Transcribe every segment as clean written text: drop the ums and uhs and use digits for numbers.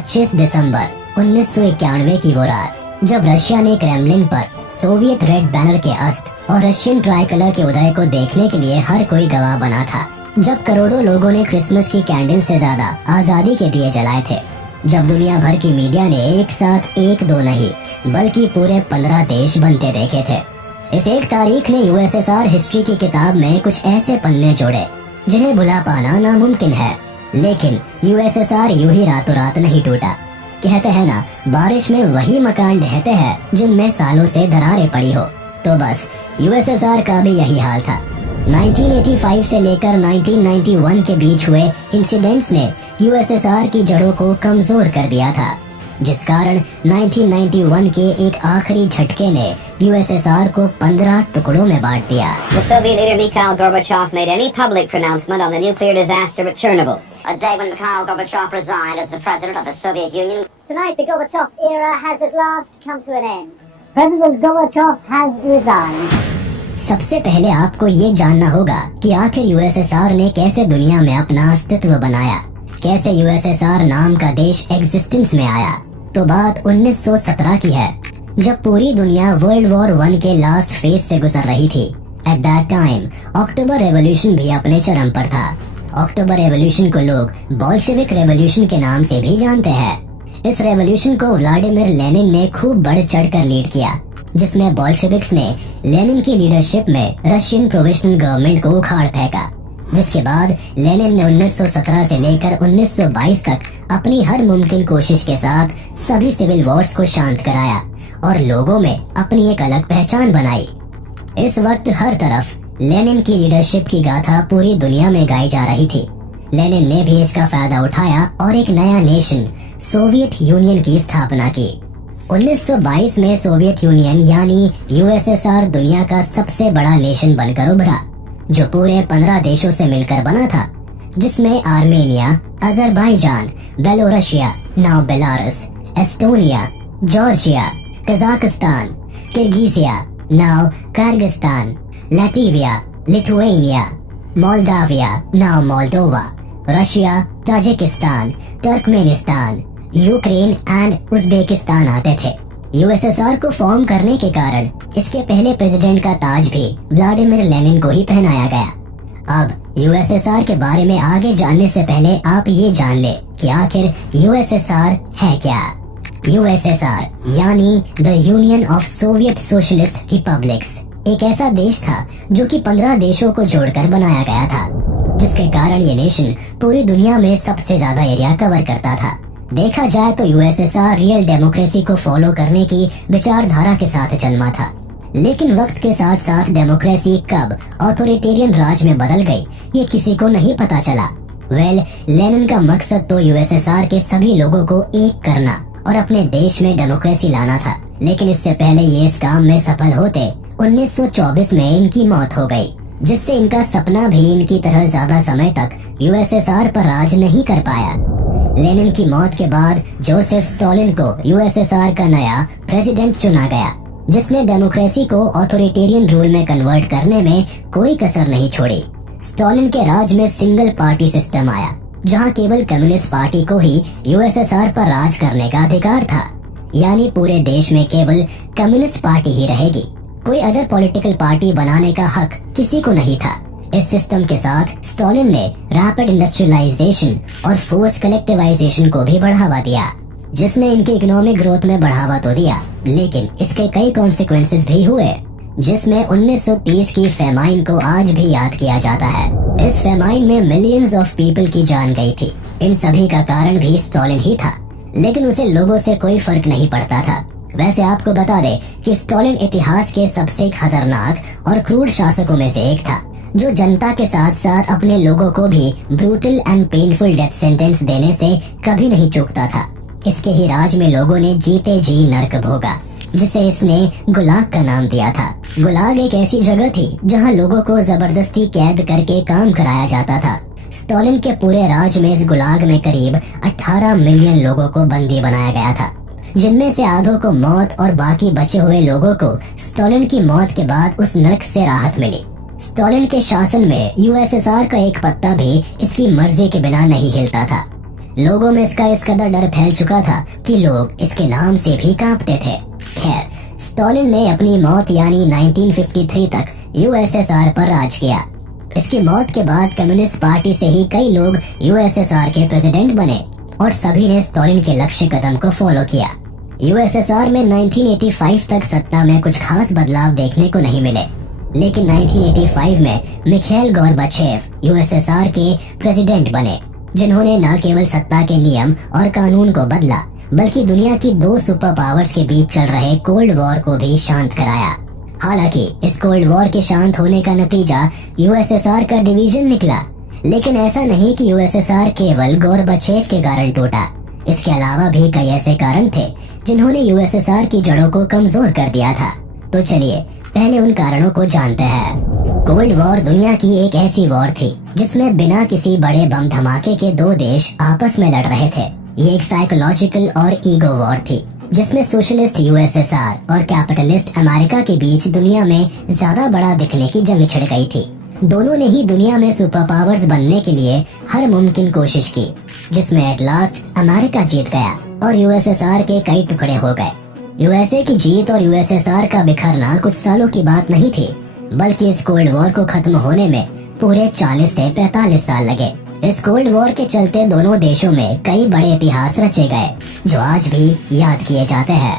25 दिसंबर 1991 की वो रात जब रशिया ने क्रेमलिन पर सोवियत रेड बैनर के अस्त और रशियन ट्राई कलर के उदय को देखने के लिए हर कोई गवाह बना था। जब करोड़ों लोगों ने क्रिसमस की कैंडल से ज्यादा आजादी के दिए जलाए थे। जब दुनिया भर की मीडिया ने एक साथ एक दो नहीं बल्कि पूरे 15 देश बनते देखे थे। इस एक तारीख ने यूएसएसआर हिस्ट्री की किताब में कुछ ऐसे पन्ने जोड़े जिन्हें भुला पाना नामुमकिन है। लेकिन यूएसएसआर यूं ही रातों रात नहीं टूटा। कहते हैं ना, बारिश में वही मकान ढहते हैं जिनमें सालों से दरारें पड़ी हो। तो बस यूएसएसआर का भी यही हाल था। 1985 से लेकर 1991 के बीच हुए इंसिडेंट्स ने यूएसएसआर की जड़ों को कमजोर कर दिया था, जिस कारण 1991 के एक आखिरी झटके ने यूएसएसआर को 15 टुकड़ों में बांट दिया। The Soviet leader Mikhail Gorbachev made any public pronouncement on the nuclear disaster at Chernobyl. A day when Mikhail Gorbachev resigned as the president of the Soviet Union. Tonight, the Gorbachev era has at last come to an end. President Gorbachev has resigned. सबसे पहले आपको ये जानना होगा कि आखिर USSR ने कैसे दुनिया में अपना अस्तित्व बनाया, कैसे यूएसएसआर नाम का देश एग्जिस्टेंस में आया। तो बात 1917 की है, जब पूरी दुनिया वर्ल्ड वॉर 1 के लास्ट फेज से गुजर रही थी। At that time October revolution भी अपने चरम पर था। अक्टूबर रेवोल्यूशन को लोग बोल्शेविक रेवोल्यूशन के नाम से भी जानते हैं। इस रेवोल्यूशन को व्लादिमीर लेनिन ने खूब बढ़ चढ़ कर लीड किया, जिसमें बोल्शेविक्स ने लेनिन की लीडरशिप में रशियन प्रोविजनल गवर्नमेंट को उखाड़ फेंका। जिसके बाद लेनिन ने 1917 से लेकर 1922 तक अपनी हर मुमकिन कोशिश के साथ सभी सिविल वॉर्स को शांत कराया और लोगों में अपनी एक अलग पहचान बनाई। इस वक्त हर तरफ लेनिन की लीडरशिप की गाथा पूरी दुनिया में गाई जा रही थी। लेनिन ने भी इसका फायदा उठाया और एक नया नेशन सोवियत यूनियन की स्थापना की। 1922 में सोवियत यूनियन यानी यूएसएसआर दुनिया का सबसे बड़ा नेशन बनकर उभरा, जो पूरे 15 देशों से मिलकर बना था, जिसमें Armenia, Azerbaijan, Belorussia now Belarus, Estonia, Georgia, Kazakhstan, Kirghizia now Kyrgyzstan, Latvia, Lithuania, Moldavia now Moldova, Russia, Tajikistan, Turkmenistan, Ukraine and Uzbekistan आते थे। यूएसएसआर को फॉर्म करने के कारण इसके पहले प्रेसिडेंट का ताज भी व्लादिमीर लेनिन को ही पहनाया गया। अब यूएसएसआर के बारे में आगे जानने से पहले आप ये जान ले कि आखिर यूएसएसआर है क्या। यूएसएसआर यानी the union of Soviet socialist republics एक ऐसा देश था जो कि 15 देशों को जोड़कर बनाया गया था, जिसके कारण ये नेशन पूरी दुनिया में सबसे ज्यादा एरिया कवर करता था। देखा जाए तो यूएसएसआर रियल डेमोक्रेसी को फॉलो करने की विचारधारा के साथ जन्मा था, लेकिन वक्त के साथ साथ डेमोक्रेसी कब ऑथोरिटेरियन राज में बदल गई ये किसी को नहीं पता चला। लेनिन का मकसद तो यूएसएसआर के सभी लोगों को एक करना और अपने देश में डेमोक्रेसी लाना था, लेकिन इससे पहले ये इस काम में सफल होते 1924 में इनकी मौत हो गई, जिससे इनका सपना भी इनकी तरह ज्यादा समय तक यूएसएसआर पर राज नहीं कर पाया। लेनिन की मौत के बाद जोसेफ स्टालिन को यूएसएसआर का नया प्रेसिडेंट चुना गया, जिसने डेमोक्रेसी को ऑथोरिटेरियन रूल में कन्वर्ट करने में कोई कसर नहीं छोड़ी। स्टालिन के राज में सिंगल पार्टी सिस्टम आया, जहां केवल कम्युनिस्ट पार्टी को ही यूएसएसआर पर राज करने का अधिकार था, यानी पूरे देश में केवल कम्युनिस्ट पार्टी ही रहेगी। कोई अदर पॉलिटिकल पार्टी बनाने का हक किसी को नहीं था। इस सिस्टम के साथ स्टालिन ने रैपिड इंडस्ट्रियलाइजेशन और फोर्स कलेक्टिवाइजेशन को भी बढ़ावा दिया, जिसने इनके इकोनॉमिक ग्रोथ में बढ़ावा तो दिया, लेकिन इसके कई कॉन्सिक्वेंसेस भी हुए, जिसमें 1930 की फेमाइन को आज भी याद किया जाता है। इस फेमाइन में मिलियंस ऑफ पीपल की जान गई थी। इन सभी का कारण भी स्टालिन ही था, लेकिन उसे लोगों से कोई फर्क नहीं पड़ता था। वैसे आपको बता दे कि स्टालिन इतिहास के सबसे खतरनाक और क्रूर शासकों में से एक था, जो जनता के साथ साथ अपने लोगों को भी brutal and painful death sentence देने से कभी नहीं चूकता था। इसके ही राज में लोगों ने जीते जी नर्क भोगा, जिसे इसने गुलाग का नाम दिया था। गुलाग एक ऐसी जगह थी जहां लोगों को जबरदस्ती कैद करके काम कराया जाता था। स्टालिन के पूरे राज में इस गुलाग में करीब 18 मिलियन लोगों को बंदी बनाया गया था, जिनमें से आधों को मौत और बाकी बचे हुए लोगों को स्टालिन की मौत के बाद उस नर्क से राहत मिली। स्टालिन के शासन में यूएसएसआर का एक पत्ता भी इसकी मर्जी के बिना नहीं हिलता था। लोगों में इसका इस कदर डर फैल चुका था कि लोग इसके नाम से भी कांपते थे। खैर, स्टालिन ने अपनी मौत यानी 1953 तक यूएसएसआर पर राज किया। इसकी मौत के बाद कम्युनिस्ट पार्टी से ही कई लोग यूएसएसआर के प्रेसिडेंट बने और सभी ने स्टालिन के लक्ष्य कदम को फॉलो किया। यूएसएसआर में 1985 तक सत्ता में कुछ खास बदलाव देखने को नहीं मिले, लेकिन 1985 में मिखाइल गोर्बाचेव यूएसएसआर के प्रेसिडेंट बने, जिन्होंने न केवल सत्ता के नियम और कानून को बदला बल्कि दुनिया की दो सुपर पावर्स के बीच चल रहे कोल्ड वॉर को भी शांत कराया। हालांकि इस कोल्ड वॉर के शांत होने का नतीजा यूएसएसआर का डिवीजन निकला, लेकिन ऐसा नहीं कि यूएसएसआर केवल गोर्बाचेव के कारण टूटा। इसके अलावा भी कई ऐसे कारण थे जिन्होंने यूएसएसआर की जड़ों को कमजोर कर दिया था। तो चलिए पहले उन कारणों को जानते हैं। कोल्ड वॉर दुनिया की एक ऐसी वॉर थी जिसमें बिना किसी बड़े बम धमाके के दो देश आपस में लड़ रहे थे। ये एक साइकोलॉजिकल और ईगो वॉर थी जिसमें सोशलिस्ट यूएसएसआर और कैपिटलिस्ट अमेरिका के बीच दुनिया में ज्यादा बड़ा दिखने की जंग छिड़ गई थी। दोनों ने ही दुनिया में सुपर पावर्स बनने के लिए हर मुमकिन कोशिश की, जिसमें एट लास्ट अमेरिका जीत गया और यूएसएसआर के कई टुकड़े हो गए। यूएसए की जीत और यूएसएसआर का बिखरना कुछ सालों की बात नहीं थी, बल्कि इस कोल्ड वॉर को खत्म होने में पूरे 40 से 45 साल लगे। इस कोल्ड वॉर के चलते दोनों देशों में कई बड़े इतिहास रचे गए जो आज भी याद किए जाते हैं।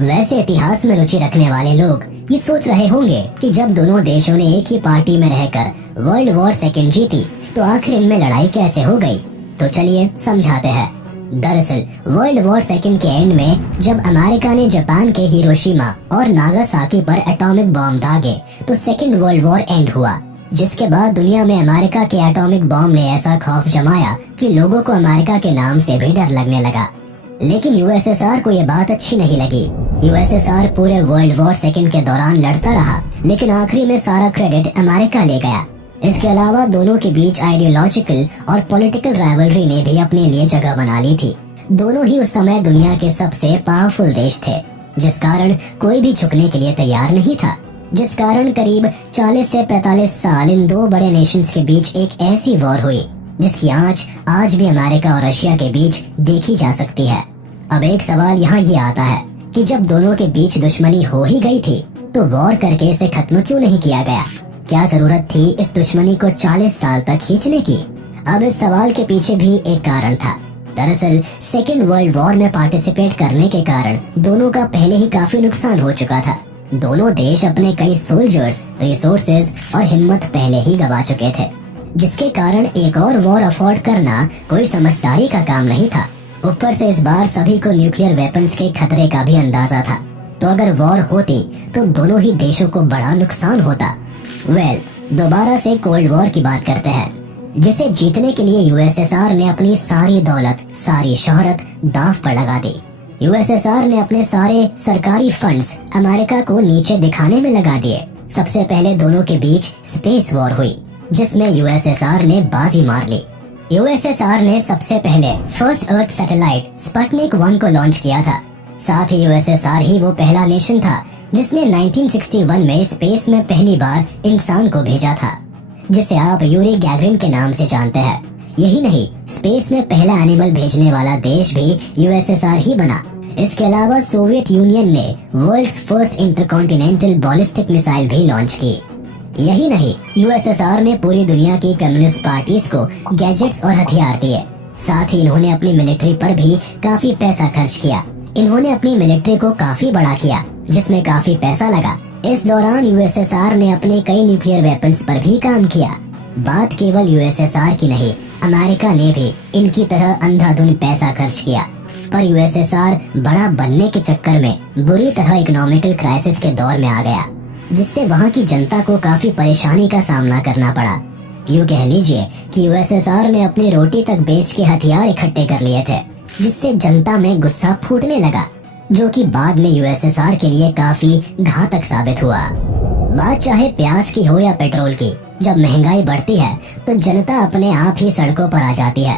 वैसे इतिहास में रुचि रखने वाले लोग ये सोच रहे होंगे कि जब दोनों देशों ने एक ही पार्टी में रहकर वर्ल्ड वॉर सेकेंड जीती तो आखिर इनमें लड़ाई कैसे हो गई। तो चलिए समझाते हैं। दरअसल वर्ल्ड वॉर सेकेंड के एंड में जब अमेरिका ने जापान के हिरोशिमा और नागासाकी पर एटॉमिक बॉम्ब दागे तो सेकेंड वर्ल्ड वॉर एंड हुआ, जिसके बाद दुनिया में अमेरिका के एटॉमिक बॉम्ब ने ऐसा खौफ जमाया कि लोगों को अमेरिका के नाम से भी डर लगने लगा। लेकिन यूएसएसआर को ये बात अच्छी नहीं लगी। यूएसएसआर पूरे वर्ल्ड वॉर सेकेंड के दौरान लड़ता रहा, लेकिन आखिरी में सारा क्रेडिट अमेरिका ले गया। इसके अलावा दोनों के बीच आइडियोलॉजिकल और पॉलिटिकल राइवलरी ने भी अपने लिए जगह बना ली थी। दोनों ही उस समय दुनिया के सबसे पावरफुल देश थे, जिस कारण कोई भी झुकने के लिए तैयार नहीं था। जिस कारण करीब 40 से 45 साल इन दो बड़े नेशंस के बीच एक ऐसी वॉर हुई जिसकी आंच आज भी अमेरिका और रशिया के बीच देखी जा सकती है। अब एक सवाल यहाँ ये आता है कि जब दोनों के बीच दुश्मनी हो ही गई थी तो वॉर करके इसे खत्म क्यों नहीं किया गया? क्या जरूरत थी इस दुश्मनी को 40 साल तक खींचने की? अब इस सवाल के पीछे भी एक कारण था। दरअसल सेकेंड वर्ल्ड वॉर में पार्टिसिपेट करने के कारण दोनों का पहले ही काफी नुकसान हो चुका था। दोनों देश अपने कई सोल्जर्स, रिसोर्सेज और हिम्मत पहले ही गवा चुके थे, जिसके कारण एक और वॉर अफोर्ड करना कोई समझदारी का काम नहीं था। ऊपर से इस बार सभी को न्यूक्लियर वेपन्स के खतरे का भी अंदाजा था, तो अगर वॉर होती तो दोनों ही देशों को बड़ा नुकसान होता। दोबारा से कोल्ड वॉर की बात करते हैं, जिसे जीतने के लिए यूएसएसआर ने अपनी सारी दौलत, सारी शोहरत दांव पर लगा दी। यूएसएसआर ने अपने सारे सरकारी फंड्स अमेरिका को नीचे दिखाने में लगा दिए। सबसे पहले दोनों के बीच स्पेस वॉर हुई, जिसमें यूएसएसआर ने बाजी मार ली। यूएसएसआर ने सबसे पहले फर्स्ट अर्थ सैटेलाइट स्पुतनिक 1 को लॉन्च किया था। साथ ही यूएसएसआर ही वो पहला नेशन था जिसने 1961 में स्पेस में पहली बार इंसान को भेजा था, जिसे आप यूरी गैगरिन के नाम से जानते हैं। यही नहीं, स्पेस में पहला एनिमल भेजने वाला देश भी यूएसएसआर ही बना। इसके अलावा सोवियत यूनियन ने world's first intercontinental ballistic missile भी लॉन्च की। यही नहीं, यूएसएसआर ने पूरी दुनिया की कम्युनिस्ट पार्टीज को गैजेट्स और हथियार दिए। साथ ही इन्होंने अपनी मिलिट्री पर भी काफी पैसा खर्च किया। इन्होंने अपनी मिलिट्री को काफी बड़ा किया, जिसमें काफी पैसा लगा। इस दौरान यूएसएसआर ने अपने कई न्यूक्लियर वेपन्स पर भी काम किया। बात केवल यूएसएसआर की नहीं, अमेरिका ने भी इनकी तरह अंधाधुंध पैसा खर्च किया। पर यूएसएसआर बड़ा बनने के चक्कर में बुरी तरह इकोनॉमिकल क्राइसिस के दौर में आ गया, जिससे वहाँ की जनता को काफी परेशानी का सामना करना पड़ा। यूँ कह लीजिए कि यूएसएसआर ने अपनी रोटी तक बेच के हथियार इकट्ठे कर लिए थे, जिससे जनता में गुस्सा फूटने लगा, जो कि बाद में यूएसएसआर के लिए काफी घातक साबित हुआ। बात चाहे प्याज की हो या पेट्रोल की, जब महंगाई बढ़ती है तो जनता अपने आप ही सड़कों पर आ जाती है।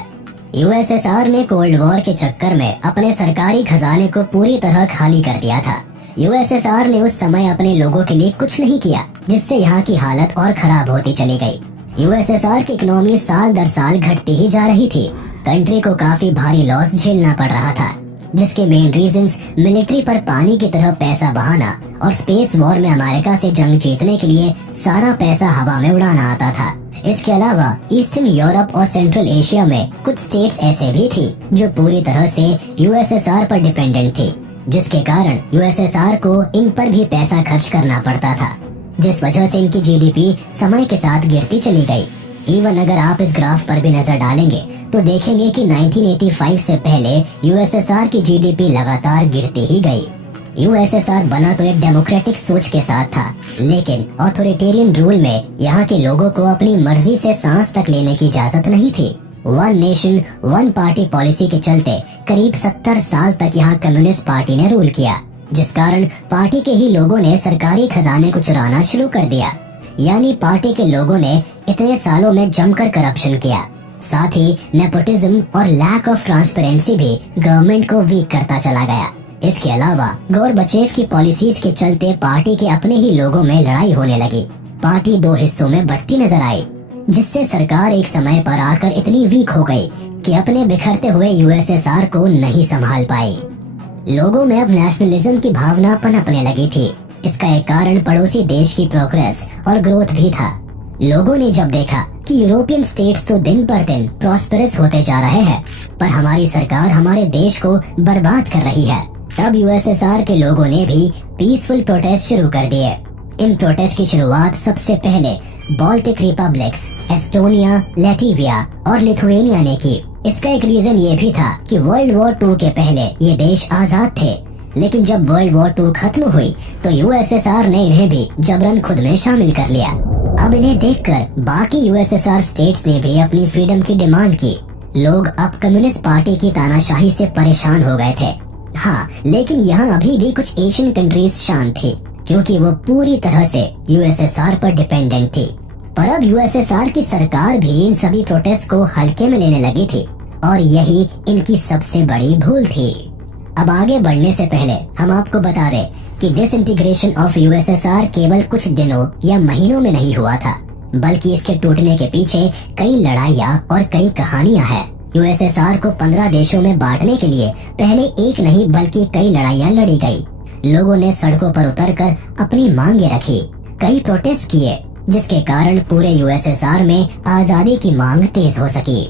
यूएसएसआर ने कोल्ड वॉर के चक्कर में अपने सरकारी खजाने को पूरी तरह खाली कर दिया था। यूएसएसआर ने उस समय अपने लोगों के लिए कुछ नहीं किया, जिससे यहाँ की हालत और खराब होती चली गई। यूएसएसआर की इकोनॉमी साल दर साल घटती ही जा रही थी। कंट्री को काफी भारी लॉस झेलना पड़ रहा था, जिसके मेन रीजंस मिलिट्री पर पानी की तरह पैसा बहाना और स्पेस वॉर में अमेरिका से जंग जीतने के लिए सारा पैसा हवा में उड़ाना आता था। इसके अलावा ईस्टर्न यूरोप और सेंट्रल एशिया में कुछ स्टेट्स ऐसे भी थी जो पूरी तरह से यूएसएसआर पर डिपेंडेंट थी, जिसके कारण यूएसएसआर को इन पर भी पैसा खर्च करना पड़ता था, जिस वजह से इनकी जीडीपी समय के साथ गिरती चली गई। इवन अगर आप इस ग्राफ पर भी नजर डालेंगे तो देखेंगे कि 1985 से पहले यूएसएसआर की जीडीपी लगातार गिरती ही गई। यूएसएसआर बना तो एक डेमोक्रेटिक सोच के साथ था, लेकिन ऑथोरिटेरियन रूल में यहाँ के लोगों को अपनी मर्जी से सांस तक लेने की इजाजत नहीं थी। One nation one party policy के चलते करीब 70 साल तक यहाँ कम्युनिस्ट पार्टी ने रूल किया, जिस कारण पार्टी के ही लोगों ने सरकारी खजाने को चुराना शुरू कर दिया। यानी पार्टी के लोगों ने इतने सालों में जमकर करप्शन किया। साथ ही नेपोटिज्म और लैक ऑफ ट्रांसपेरेंसी भी गवर्नमेंट को वीक करता चला गया। इसके अलावा गोरबचेव की पॉलिसीज के चलते पार्टी के अपने ही लोगों में लड़ाई होने लगी। पार्टी दो हिस्सों में बढ़ती नजर आई, जिससे सरकार एक समय पर आकर इतनी वीक हो गई कि अपने बिखरते हुए यूएसएसआर को नहीं संभाल पाई। लोगों में अब नेशनलिज्म की भावना पनपने लगी थी। इसका एक कारण पड़ोसी देश की प्रोग्रेस और ग्रोथ भी था। लोगों ने जब देखा कि यूरोपियन स्टेट्स तो दिन पर दिन प्रॉस्पेरस होते जा रहे हैं, पर हमारी सरकार हमारे देश को बर्बाद कर रही है, तब यूएसएसआर के लोगों ने भी पीसफुल प्रोटेस्ट शुरू कर दिए। इन प्रोटेस्ट की शुरुआत सबसे पहले बाल्टिक रिपब्लिक्स एस्टोनिया, लैटविया और लिथुआनिया ने की। इसका एक रीजन ये भी था कि वर्ल्ड वॉर 2 के पहले ये देश आजाद थे, लेकिन जब वर्ल्ड वॉर 2 खत्म हुई तो यूएसएसआर ने इन्हें भी जबरन खुद में शामिल कर लिया। अब इन्हें देखकर बाकी यूएसएसआर स्टेट्स ने भी अपनी फ्रीडम की डिमांड की। लोग अब कम्युनिस्ट पार्टी की तानाशाही से परेशान हो गए थे। हाँ, लेकिन यहाँ अभी भी कुछ एशियन कंट्रीज शांत थी, क्योंकि वो पूरी तरह से यूएसएसआर पर डिपेंडेंट थी। पर अब यूएसएसआर की सरकार भी इन सभी प्रोटेस्ट को हल्के में लेने लगी थी, और यही इनकी सबसे बड़ी भूल थी। अब आगे बढ़ने से पहले हम आपको बता दें कि डिसइंटीग्रेशन ऑफ यूएसएसआर केवल कुछ दिनों या महीनों में नहीं हुआ था, बल्कि इसके टूटने के पीछे कई लड़ाइयाँ और कई कहानियाँ हैं। यूएसएसआर को 15 देशों में बांटने के लिए पहले एक नहीं बल्कि कई लड़ाइयाँ लड़ी गई। लोगों ने सड़कों पर उतरकर अपनी मांगे रखी, कई प्रोटेस्ट किए, जिसके कारण पूरे यूएसएसआर में आजादी की मांग तेज हो सकी।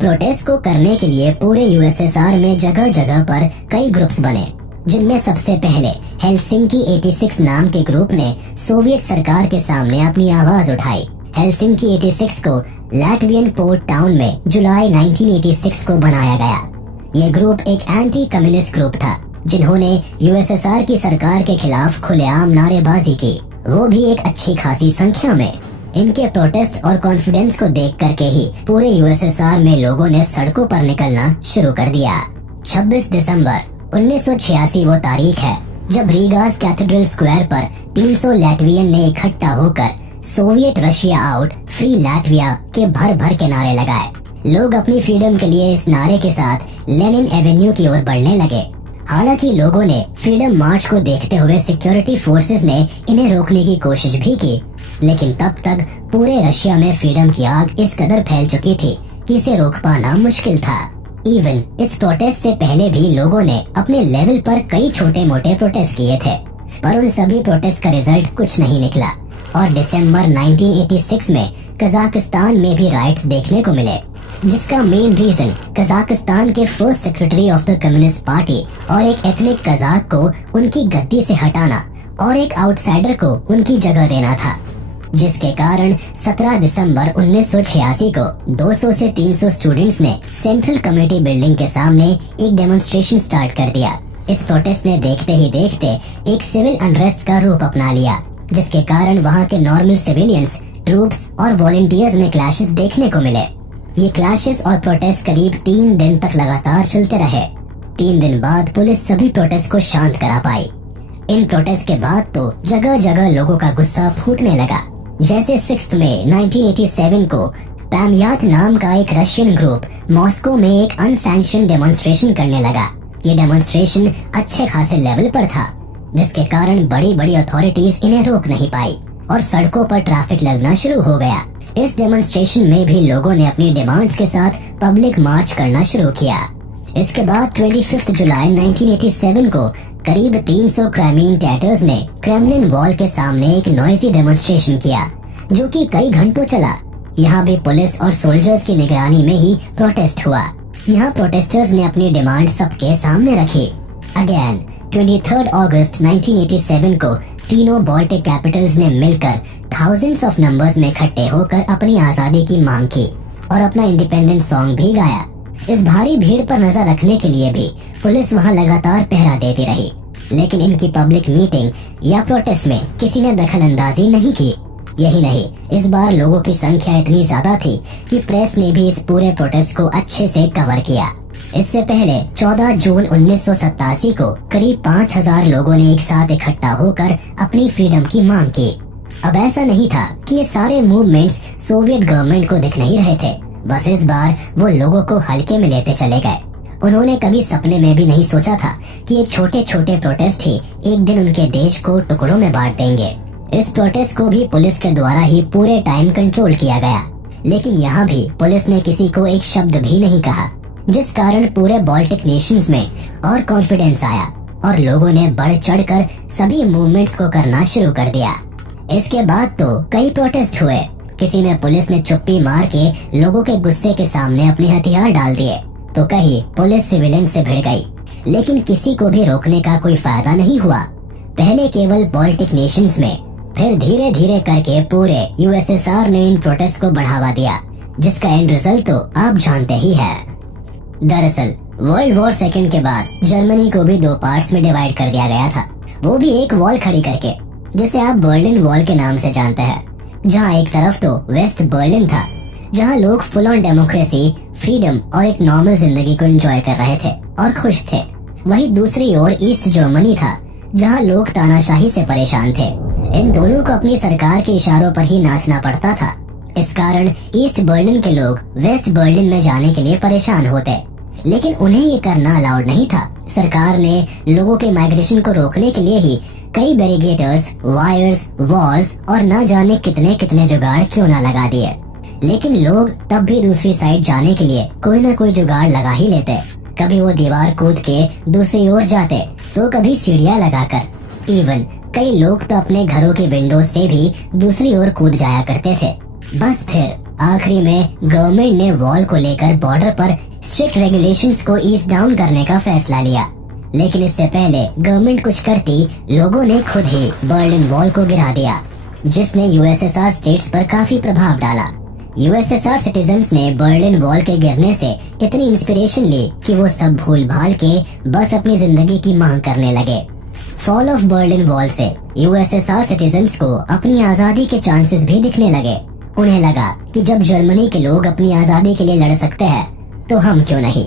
प्रोटेस्ट को करने के लिए पूरे यूएसएसआर में जगह जगह पर कई ग्रुप्स बने, जिनमें सबसे पहले हेलसिंकी 86 नाम के ग्रुप ने सोवियत सरकार के सामने अपनी आवाज उठाई। हेलसिंकी 86 को लैटवियन पोर्ट टाउन में जुलाई 1986 को बनाया गया। ये ग्रुप एक एंटी कम्युनिस्ट ग्रुप था, जिन्होंने यूएसएसआर की सरकार के खिलाफ खुलेआम नारेबाजी की, वो भी एक अच्छी खासी संख्या में। इनके प्रोटेस्ट और कॉन्फिडेंस को देख करके ही पूरे यूएसएसआर में लोगों ने सड़कों पर निकलना शुरू कर दिया। 26 दिसंबर 1986 वो तारीख है जब रीगास कैथेड्रल स्क्वायर पर 300 लैटवियन ने इकट्ठा होकर Soviet Russia out, free Latvia के भर भर के नारे लगाए। लोग अपनी फ्रीडम के लिए इस नारे के साथ लेनिन एवेन्यू की ओर बढ़ने लगे। हालांकि लोगों ने फ्रीडम मार्च को देखते हुए सिक्योरिटी फोर्सेस ने इन्हें रोकने की कोशिश भी की, लेकिन तब तक पूरे रशिया में फ्रीडम की आग इस कदर फैल चुकी थी कि इसे रोक पाना मुश्किल था। इवन इस प्रोटेस्ट से पहले भी लोगों ने अपने लेवल पर कई छोटे मोटे प्रोटेस्ट किए थे, पर उन सभी प्रोटेस्ट का रिजल्ट कुछ नहीं निकला और दिसंबर 1986 में कजाकिस्तान में भी राइट्स देखने को मिले, जिसका मेन रीजन कजाकिस्तान के first secretary of the communist party और एक एथनिक कजाक को उनकी गद्दी से हटाना और एक आउटसाइडर को उनकी जगह देना था, जिसके कारण 17 दिसंबर 1986 को 200 से 300 स्टूडेंट्स ने सेंट्रल कमेटी बिल्डिंग के सामने एक डेमोन्स्ट्रेशन स्टार्ट कर दिया। इस प्रोटेस्ट ने देखते ही देखते एक सिविल अनरेस्ट का रूप अपना लिया, जिसके कारण वहां के नॉर्मल सिविलियंस, ट्रूप्स और वॉलंटियर्स में क्लैशेस देखने को मिले। ये क्लैशेस और प्रोटेस्ट करीब 3 दिन तक लगातार चलते रहे। 3 दिन बाद पुलिस सभी प्रोटेस्ट को शांत करा पाई। इन प्रोटेस्ट के बाद तो जगह जगह लोगों का गुस्सा फूटने लगा। जैसे 6 मई 1987 को पैमयाट नाम का एक रशियन ग्रुप मॉस्को में एक अनसैंक्शन डेमोन्स्ट्रेशन करने लगा। ये डेमोन्स्ट्रेशन अच्छे खासे लेवल पर था, जिसके कारण बड़ी बड़ी अथॉरिटीज इन्हें रोक नहीं पाई और सड़कों पर ट्रैफिक लगना शुरू हो गया। इस डेमोन्स्ट्रेशन में भी लोगों ने अपनी डिमांड्स के साथ पब्लिक मार्च करना शुरू किया। इसके बाद 25 जुलाई 1987 को करीब 300 क्राइमीटेटर्स ने क्रेमलिन वॉल के सामने एक नॉइजी डेमोन्स्ट्रेशन किया जो कि कई घंटों चला। यहाँ भी पुलिस और सोल्जर्स की निगरानी में ही प्रोटेस्ट हुआ। यहाँ प्रोटेस्टर्स ने अपनी डिमांड सबके सामने रखी। अगेन 23 अगस्त 1987 को तीनों बाल्टिक कैपिटल्स ने मिलकर थाउजेंड्स ऑफ नंबर्स में इकट्ठे होकर अपनी आजादी की मांग की और अपना इंडिपेंडेंस सॉन्ग भी गाया। इस भारी भीड़ पर नजर रखने के लिए भी पुलिस वहां लगातार पहरा देती रही, लेकिन इनकी पब्लिक मीटिंग या प्रोटेस्ट में किसी ने दखल अंदाजी नहीं की। यही नहीं, इस बार लोगों की संख्या इतनी ज्यादा थी कि प्रेस ने भी इस पूरे प्रोटेस्ट को अच्छे से कवर किया। इससे पहले 14 जून 1987 को करीब 5000 लोगों ने एक साथ इकट्ठा होकर अपनी फ्रीडम की मांग की। अब ऐसा नहीं था कि ये सारे मूवमेंट्स सोवियत गवर्नमेंट को दिख नहीं रहे थे, बस इस बार वो लोगों को हल्के में लेते चले गए। उन्होंने कभी सपने में भी नहीं सोचा था कि ये छोटे छोटे प्रोटेस्ट ही एक दिन उनके देश को टुकड़ों में बांट देंगे। इस प्रोटेस्ट को भी पुलिस के द्वारा ही पूरे टाइम कंट्रोल किया गया, लेकिन यहाँ भी पुलिस ने किसी को एक शब्द भी नहीं कहा, जिस कारण पूरे बाल्टिक नेशंस में और कॉन्फिडेंस आया और लोगों ने बढ़ चढ़कर सभी मूवमेंट्स को करना शुरू कर दिया। इसके बाद तो कई प्रोटेस्ट हुए। किसी में पुलिस ने चुप्पी मार के लोगों के गुस्से के सामने अपने हथियार डाल दिए, तो कहीं पुलिस सिविलियन से भिड़ गई, लेकिन किसी को भी रोकने का कोई फायदा नहीं हुआ। पहले केवल बाल्टिक नेशंस में, फिर धीरे धीरे करके पूरे यूएसएसआर ने इन प्रोटेस्ट को बढ़ावा दिया, जिसका एंड रिजल्ट तो आप जानते ही है। दरअसल वर्ल्ड वॉर सेकेंड के बाद जर्मनी को भी 2 पार्ट्स में डिवाइड कर दिया गया था, वो भी एक वॉल खड़ी करके, जिसे आप बर्लिन वॉल के नाम से जानते हैं। जहाँ एक तरफ तो वेस्ट बर्लिन था, जहाँ लोग फुल ऑन डेमोक्रेसी, फ्रीडम और एक नॉर्मल जिंदगी को एंजॉय कर रहे थे और खुश थे। वहीं दूसरी ओर ईस्ट जर्मनी था, जहाँ लोग तानाशाही से परेशान थे। इन दोनों को अपनी सरकार के इशारों पर ही नाचना पड़ता था। इस कारण ईस्ट बर्लिन के लोग वेस्ट बर्लिन में जाने के लिए परेशान होते, लेकिन उन्हें ये करना अलाउड नहीं था। सरकार ने लोगों के माइग्रेशन को रोकने के लिए ही कई बैरिगेटर्स, वायर्स, वॉल्स और न जाने कितने कितने जुगाड़ क्यों ना लगा दिए, लेकिन लोग तब भी दूसरी साइड जाने के लिए कोई ना कोई जुगाड़ लगा ही लेते। कभी वो दीवार कूद के दूसरी ओर जाते, तो कभी सीढ़ियाँ लगाकर। इवन कई लोग तो अपने घरों की विंडो से भी दूसरी ओर कूद जाया करते थे। बस फिर आखिरी में गवर्नमेंट ने वॉल को लेकर बॉर्डर पर स्ट्रिक्ट रेगुलेशंस को ईज डाउन करने का फैसला लिया, लेकिन इससे पहले गवर्नमेंट कुछ करती, लोगों ने खुद ही बर्लिन वॉल को गिरा दिया, जिसने यूएसएसआर स्टेट्स पर काफी प्रभाव डाला। यूएसएसआर सिटीजन्स ने बर्लिन वॉल के गिरने से इतनी इंस्पिरेशन ली कि वो सब भूल भाल के बस अपनी जिंदगी की मांग करने लगे। फॉल ऑफ बर्लिन वॉल से यूएसएसआर सिटीजन्स को अपनी आजादी के चांसेस भी दिखने लगे। उन्हें लगा कि जब जर्मनी के लोग अपनी आजादी के लिए लड़ सकते हैं, तो हम क्यों नहीं।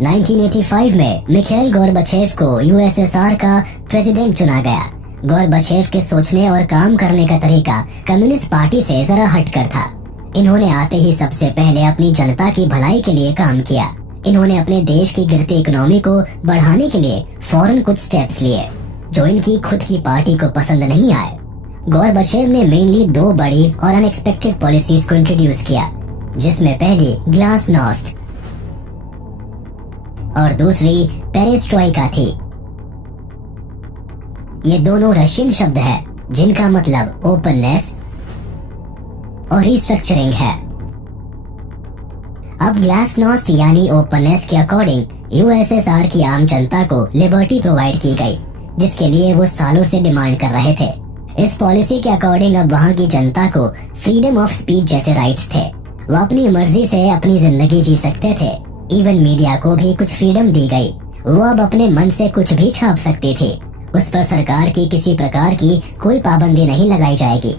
1985 में मिखाइल गोर्बाचेव को यूएसएसआर का प्रेसिडेंट चुना गया। गोर्बाचेव के सोचने और काम करने का तरीका कम्युनिस्ट पार्टी से जरा हटकर था। इन्होंने आते ही सबसे पहले अपनी जनता की भलाई के लिए काम किया। इन्होंने अपने देश की गिरती इकोनॉमी को बढ़ाने के लिए फौरन कुछ स्टेप्स लिए, जो इनकी खुद की पार्टी को पसंद नहीं आए। गोर्बाचेव ने मेनली 2 बड़ी और अनएक्सपेक्टेड पॉलिसीज को इंट्रोड्यूस किया, जिसमें पहली ग्लासनोस्ट और दूसरी पेरेस्ट्रोइका थी। ये दोनों रशियन शब्द है, जिनका मतलब ओपननेस और रिस्ट्रक्चरिंग है। अब ग्लासनोस्ट यानी ओपननेस के अकॉर्डिंग यूएसएसआर की आम जनता को लिबर्टी प्रोवाइड की गई, जिसके लिए वो सालों से डिमांड कर रहे थे। इस पॉलिसी के अकॉर्डिंग अब वहाँ की जनता को फ्रीडम ऑफ स्पीच जैसे राइट्स थे। वो अपनी मर्जी से अपनी जिंदगी जी सकते थे। इवन मीडिया को भी कुछ फ्रीडम दी गई। वो अब अपने मन से कुछ भी छाप सकती थी। उस पर सरकार की किसी प्रकार की कोई पाबंदी नहीं लगाई जाएगी।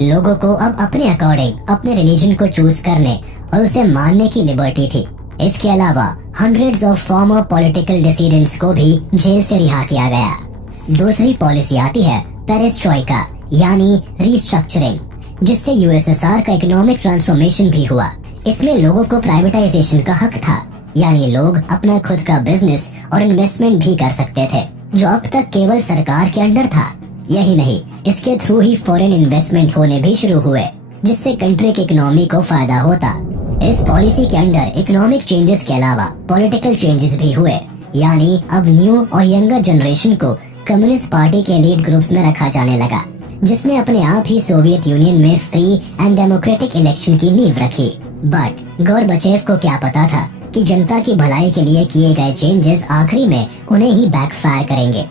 लोगों को अब अपने अकॉर्डिंग अपने रिलीजन को चूज करने और उसे मानने की लिबर्टी थी। इसके अलावा हंड्रेड्स ऑफ फॉर्मर पॉलिटिकल डिसीडेंट्स को भी जेल से रिहा किया गया। दूसरी पॉलिसी आती है पेरेस्ट्रोइका यानी रिस्ट्रक्चरिंग, जिससे यूएसएसआर का इकोनॉमिक ट्रांसफॉर्मेशन भी हुआ। इसमें लोगों को प्राइवेटाइजेशन का हक था, यानी लोग अपना खुद का बिजनेस और इन्वेस्टमेंट भी कर सकते थे, जो अब तक केवल सरकार के अंडर था। यही नहीं, इसके थ्रू ही फॉरेन इन्वेस्टमेंट होने भी शुरू हुए। जिससे कंट्री की इकोनॉमी को फायदा होता। इस पॉलिसी के अंडर इकोनॉमिक चेंजेस के अलावा पॉलिटिकल चेंजेस भी हुए, यानी अब न्यू और यंगर जनरेशन को कम्युनिस्ट पार्टी के लीड ग्रुप्स में रखा जाने लगा, जिसने अपने आप ही सोवियत यूनियन में फ्री एंड डेमोक्रेटिक इलेक्शन की नींव रखी। बट गोरबचेव को क्या पता था कि जनता की भलाई के लिए किए गए चेंजेस आखिरी में उन्हें ही बैकफायर करेंगे।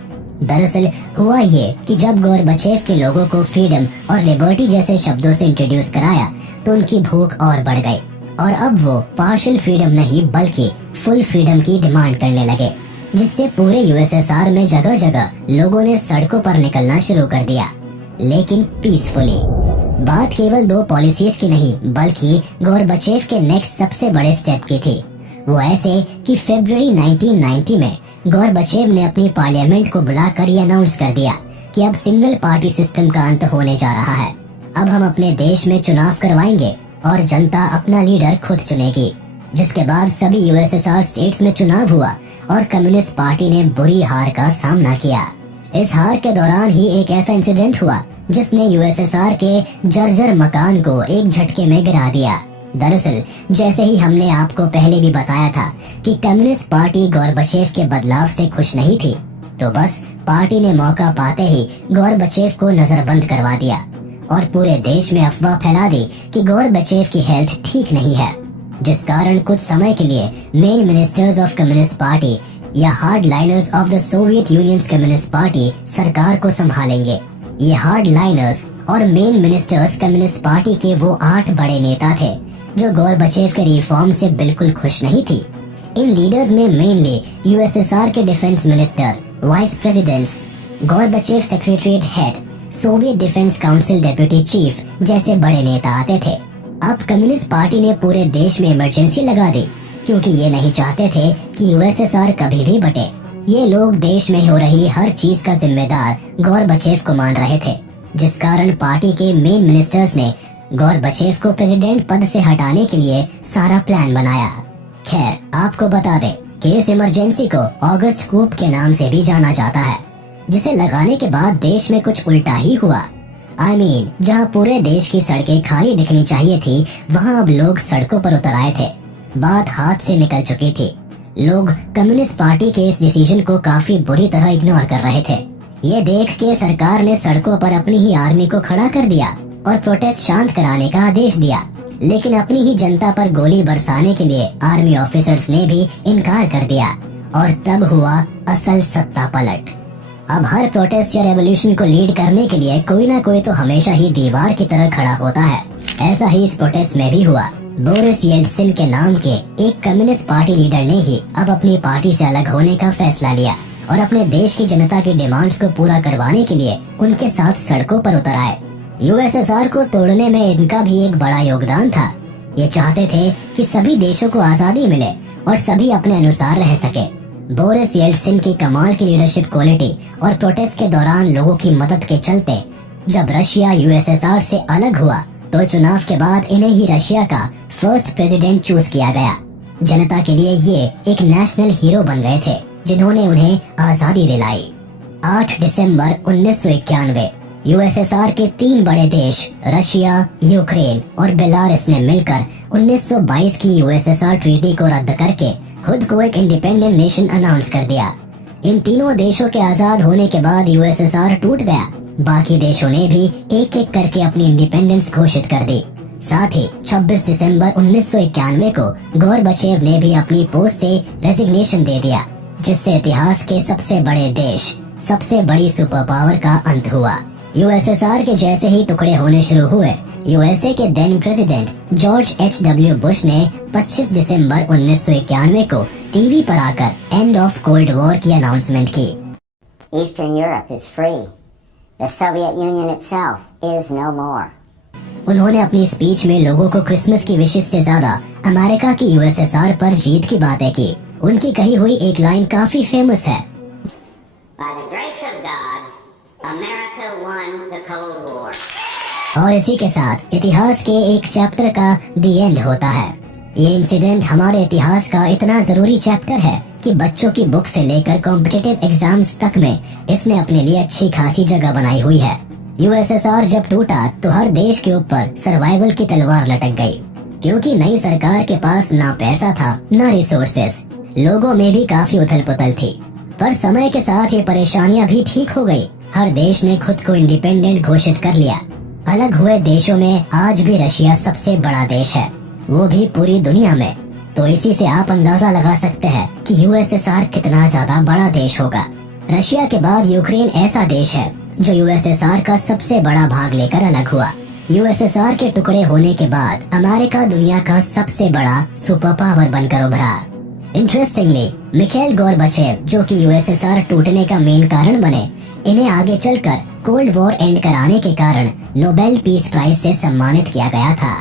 दरअसल हुआ ये कि जब गोरबचेव के लोगों को फ्रीडम और लिबर्टी जैसे शब्दों से इंट्रोड्यूस कराया तो उनकी भूख और बढ़ गई और अब वो पार्शियल फ्रीडम नहीं बल्कि फुल फ्रीडम की डिमांड करने लगे, जिससे पूरे यूएसएसआर में जगह जगह लोगों ने सड़कों पर निकलना शुरू कर दिया, लेकिन पीसफुली। बात केवल 2 पॉलिसीज की नहीं बल्कि गोरबचेव के नेक्स्ट सबसे बड़े स्टेप की थी। वो ऐसे कि फरवरी 1990 में गोरबचेव ने अपनी पार्लियामेंट को बुलाकर ये अनाउंस कर दिया कि अब सिंगल पार्टी सिस्टम का अंत होने जा रहा है। अब हम अपने देश में चुनाव करवाएंगे और जनता अपना लीडर खुद चुनेगी। जिसके बाद सभी यूएसएसआर स्टेट्स में चुनाव हुआ और कम्युनिस्ट पार्टी ने बुरी हार का सामना किया। इस हार के दौरान ही एक ऐसा इंसिडेंट हुआ जिसने यूएसएसआर के जर्जर मकान को एक झटके में गिरा दिया। दरअसल जैसे ही हमने आपको पहले भी बताया था कि कम्युनिस्ट पार्टी गोरबचेव के बदलाव से खुश नहीं थी, तो बस पार्टी ने मौका पाते ही गोरबचेव को नजरबंद करवा दिया और पूरे देश में अफवाह फैला दी कि गोरबचेव की हेल्थ ठीक नहीं है, जिस कारण कुछ समय के लिए main ministers of Communist Party या hardliners of the Soviet Union Communist Party सरकार को संभालेंगे। ये हार्ड लाइनर्स और मेन मिनिस्टर्स कम्युनिस्ट पार्टी के वो 8 बड़े नेता थे जो गोरबचेव के रिफॉर्म से बिल्कुल खुश नहीं थी। इन लीडर्स में मेनली यूएसएसआर के defence minister, vice presidents, Gorbachev secretariat head, Soviet Defence Council deputy chief जैसे बड़े नेता आते थे। अब कम्युनिस्ट पार्टी ने पूरे देश में इमरजेंसी लगा दी क्योंकि ये नहीं चाहते थे कि यूएसएसआर कभी भी बटे। ये लोग देश में हो रही हर चीज का जिम्मेदार गोरबचेव को मान रहे थे, जिस कारण पार्टी के मेन मिनिस्टर्स ने गोरबचेव को प्रेसिडेंट पद से हटाने के लिए सारा प्लान बनाया। खैर आपको बता दें कि इस इमरजेंसी को अगस्त कूप के नाम से भी जाना जाता है, जिसे लगाने के बाद देश में कुछ उल्टा ही हुआ। I mean, जहां पूरे देश की सड़कें खाली दिखनी चाहिए थी, वहां अब लोग सड़कों पर उतर आए थे। बात हाथ से निकल चुकी थी। लोग कम्युनिस्ट पार्टी के इस डिसीजन को काफी बुरी तरह इग्नोर कर रहे थे। ये देख के सरकार ने सड़कों पर अपनी ही आर्मी को खड़ा कर दिया और प्रोटेस्ट शांत कराने का आदेश दिया, लेकिन अपनी ही जनता पर गोली बरसाने के लिए आर्मी ऑफिसर्स ने भी इनकार कर दिया और तब हुआ असल सत्ता पलट। अब हर प्रोटेस्ट या रेवोल्यूशन को लीड करने के लिए कोई ना कोई तो हमेशा ही दीवार की तरह खड़ा होता है। ऐसा ही इस प्रोटेस्ट में भी हुआ। बोरिस येल्टसिन के नाम के एक कम्युनिस्ट पार्टी लीडर ने ही अब अपनी पार्टी से अलग होने का फैसला लिया और अपने देश की जनता की डिमांड्स को पूरा करवाने के लिए उनके साथ सड़कों पर उतर आए। यूएसएसआर को तोड़ने में इनका भी एक बड़ा योगदान था। ये चाहते थे कि सभी देशों को आजादी मिले और सभी अपने अनुसार रह सके। बोरिस येल्टसिन की कमाल की लीडरशिप क्वालिटी और प्रोटेस्ट के दौरान लोगों की मदद के चलते जब रशिया यूएसएसआर से अलग हुआ तो चुनाव के बाद इन्हें ही रशिया का फर्स्ट प्रेसिडेंट चूज किया गया। जनता के लिए ये एक नेशनल हीरो बन गए थे जिन्होंने उन्हें आजादी दिलाई। 8 दिसंबर 1991 यूएसएसआर के 3 बड़े देश रशिया, यूक्रेन और बेलारूस ने मिलकर 1922 की यूएसएसआर ट्रीटी को रद्द करके खुद को एक इंडिपेंडेंट नेशन अनाउंस कर दिया। इन तीनों देशों के आजाद होने के बाद यूएसएसआर टूट गया। बाकी देशों ने भी एक एक करके अपनी इंडिपेंडेंस घोषित कर दी। साथ ही 26 दिसंबर 1991 को गोरबचेव ने भी अपनी पोस्ट से रेजिग्नेशन दे दिया, जिससे इतिहास के सबसे बड़े देश, सबसे बड़ी सुपर पावर का अंत हुआ। यूएसएसआर के जैसे ही टुकड़े होने शुरू हुए, यूएसए के देन प्रेसिडेंट जॉर्ज एच.डब्ल्यू. बुश ने 25 दिसंबर 1991 को टीवी पर आकर एंड ऑफ कोल्ड वॉर की अनाउंसमेंट की। Eastern Europe is free. The Soviet Union itself is no more. उन्होंने अपनी स्पीच में लोगों को क्रिसमस की विशेष से ज्यादा अमेरिका की यूएसएसआर पर जीत की बातें की। उनकी कही हुई एक लाइन काफी फेमस है, By the grace of God, America won the Cold War. और इसी के साथ इतिहास के एक चैप्टर का दी एंड होता है। ये इंसिडेंट हमारे इतिहास का इतना जरूरी चैप्टर है कि बच्चों की बुक से लेकर कॉम्पिटिटिव एग्जाम्स तक में इसने अपने लिए अच्छी खासी जगह बनाई हुई है। यूएसएसआर जब टूटा तो हर देश के ऊपर सर्वाइवल की तलवार लटक गई, क्योंकि नई सरकार के पास ना पैसा था ना रिसोर्सेस। लोगों में भी काफी उथल पुथल थी। पर समय के साथ ये परेशानियां भी ठीक हो गई। हर देश ने खुद को इंडिपेंडेंट घोषित कर लिया। अलग हुए देशों में आज भी रशिया सबसे बड़ा देश है, वो भी पूरी दुनिया में। तो इसी से आप अंदाजा लगा सकते हैं कि यूएसएसआर कितना ज्यादा बड़ा देश होगा। रशिया के बाद यूक्रेन ऐसा देश है जो यूएसएसआर का सबसे बड़ा भाग लेकर अलग हुआ। यूएसएसआर के टुकड़े होने के बाद अमेरिका दुनिया का सबसे बड़ा सुपर पावर बनकर उभरा। इंटरेस्टिंगली, मिखाइल गोर्बाचेव, जो कि यूएसएसआर टूटने का मेन कारण बने, इन्हें आगे चलकर कोल्ड वॉर एंड कराने के कारण नोबेल पीस प्राइज से सम्मानित किया गया था।